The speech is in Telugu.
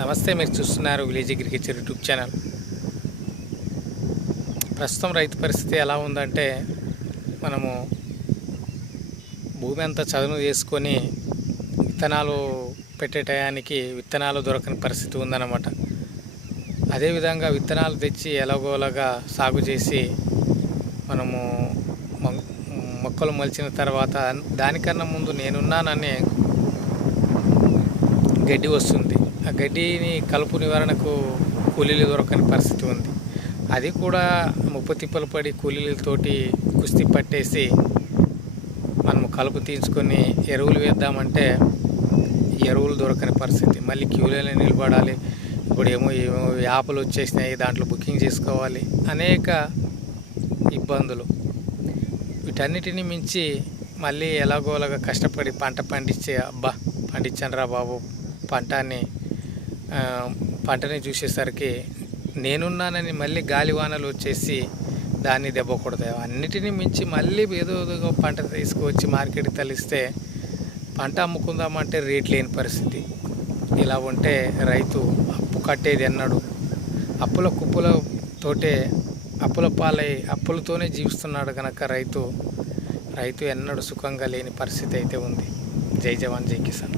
నమస్తే, మీరు చూస్తున్నారు విలేజ్ అగ్రికల్చర్ యూట్యూబ్ ఛానల్. ప్రస్తుతం రైతు పరిస్థితి ఎలా ఉందంటే, మనము భూమి అంతా చదును చేసుకొని విత్తనాలు పెట్టే టయానికి విత్తనాలు దొరకని పరిస్థితి ఉందన్నమాట. అదేవిధంగా విత్తనాలు తెచ్చి ఎలాగోలాగా సాగు చేసి మనము మొక్కలు మొలిచిన తర్వాత దానికన్నా ముందు నేనున్నాననే గడ్డి వస్తుంది. ఆ గడ్డిని కలుపు నివారణకు కూలీలు దొరకని పరిస్థితి ఉంది. అది కూడా ముప్పు తిప్పలు పడి కూలీలతోటి కుస్తీ పట్టేసి మనము కలుపు తీర్చుకొని ఎరువులు వేద్దామంటే ఎరువులు దొరకని పరిస్థితి. మళ్ళీ క్యూలలో నిలబడాలి. ఇప్పుడు ఏమో యాప్లు వచ్చేసినాయి, దాంట్లో బుకింగ్ చేసుకోవాలి. అనేక ఇబ్బందులు. వీటన్నిటిని మించి మళ్ళీ ఎలాగోలాగా కష్టపడి పంట పండించండిరా బాబు పంటని చూసేసరికి నేనున్నానని మళ్ళీ గాలివానలు వచ్చేసి దాన్ని దెబ్బ కొడతాయి. అన్నిటినీ మించి మళ్ళీ ఏదో పంట తీసుకువచ్చి మార్కెట్కి తలిస్తే పంట అమ్ముకుందామంటే రేట్ లేని పరిస్థితి. ఇలా ఉంటే రైతు అప్పు కట్టేది ఎన్నడు, అప్పుల కుప్పలతోటే అప్పుల పాలై అప్పులతోనే జీవిస్తున్నాడు కనుక రైతు ఎన్నడూ సుఖంగా లేని పరిస్థితి అయితే ఉంది. జై జవాన్, జై కిసాన్.